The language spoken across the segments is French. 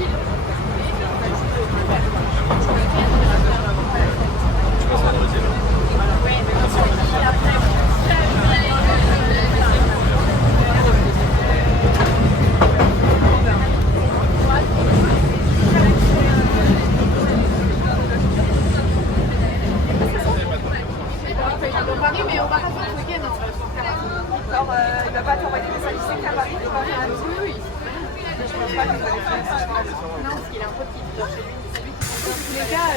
Il va pas t'envoyer des messages, il sait qu'à Paris, il va faire un petit peu. Je pense pas que vous allez faire ça. Non, parce qu'il a un pote qui dort chez lui. C'est lui qui dans tous les cas,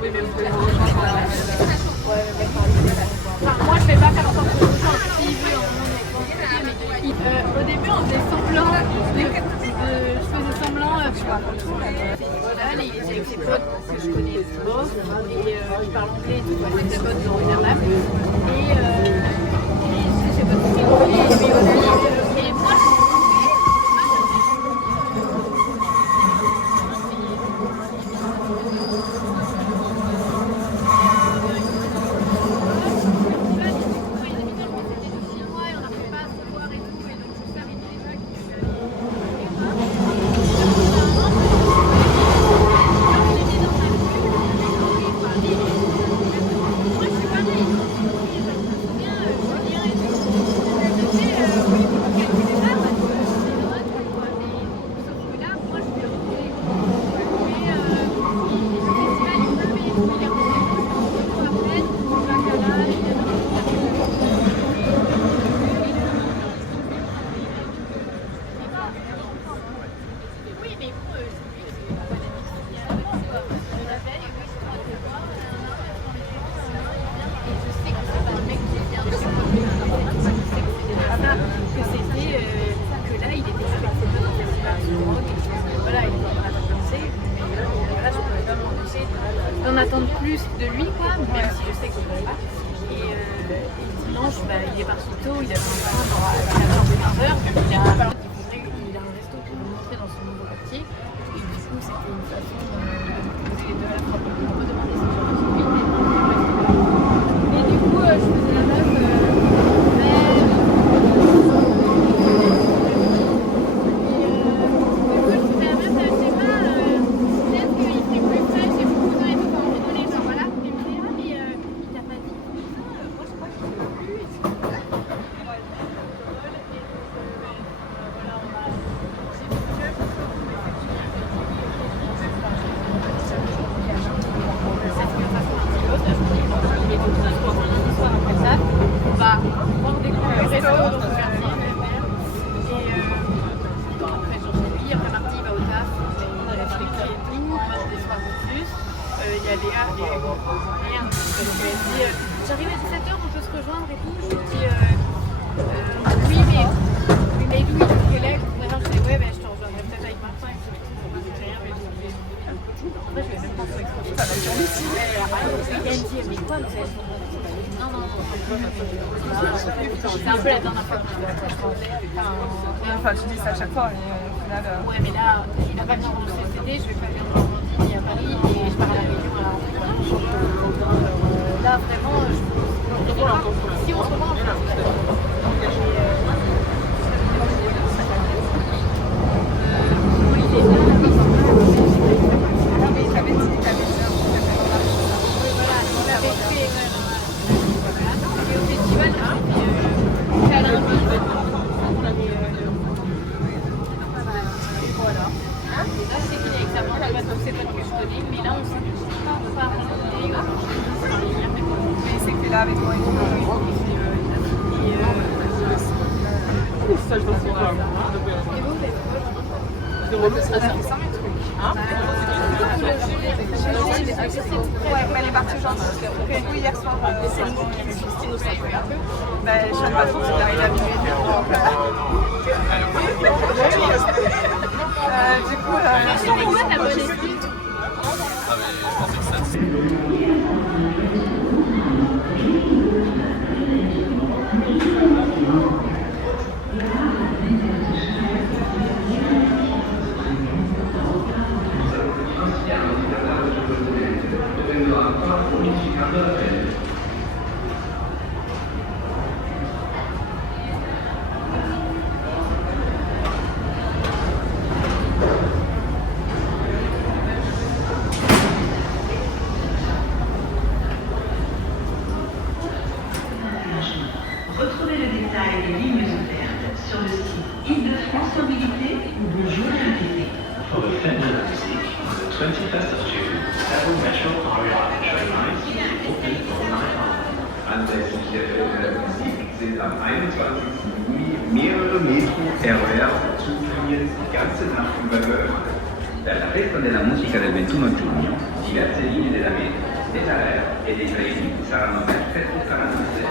oui, mais vous pouvez me rejoindre dans la moi, je vais pas faire en sorte que je change s'il veut en au début, on faisait semblant. Je faisais semblant, tu vois. Voilà, il était avec ses potes que je connais trop. Et il parle anglais, tu vois, avec ses potes de Rotterdam. Et ses potes qui et moi, d'en attendre plus de lui, quoi, même si je sais qu'il ne veut pas. Et dimanche, il est parti tôt, il avait un train genre à 14h, il a un resto pour nous montrer dans son nouveau quartier. Et du coup, c'était une façon de poser les deux à la fois pour me demander si j'aurais suivi. Et du coup, je faisais la meuf j'arrive à 17h, on peut se rejoindre et tout. Je lui dis oui, mais d'où il est collègue. Maintenant, je dis ouais, je te rejoindrai peut-être avec Martin. Et tout. Après, je vais même pas trouver ça. Ça va sur le site. Elle dit mais quoi, vous avez non. C'est un peu la dernière fois que je l'ai enfin, tu dis ça à chaque fois, mais au final. Ouais, mais là, il n'a pas bien enregistré le CD, je vais pas venir en Normandie à Paris et je pars à la Réunion à la rentrée. Là, vraiment, si on se revoit, on fait avec moi et tout. Ça, je pense que c'est quoi. Et vous, c'est relou, ça fait 5 minutes. Hein? Ouais, mais elle est partie aujourd'hui parce que nous, hier soir, c'est nous qui nous sommes un peu. Je sais pas trop si j'arrive à minuit. Du coup, c'était quoi ta bonne excuse? am 21. Juni mehrere Metro-RER-Zuglinien die ganze Nacht über geöffnet. Dalla festa della musica del 21 giugno, diverse linee della metro, della RER e dei treni saranno aperte tutta la notte.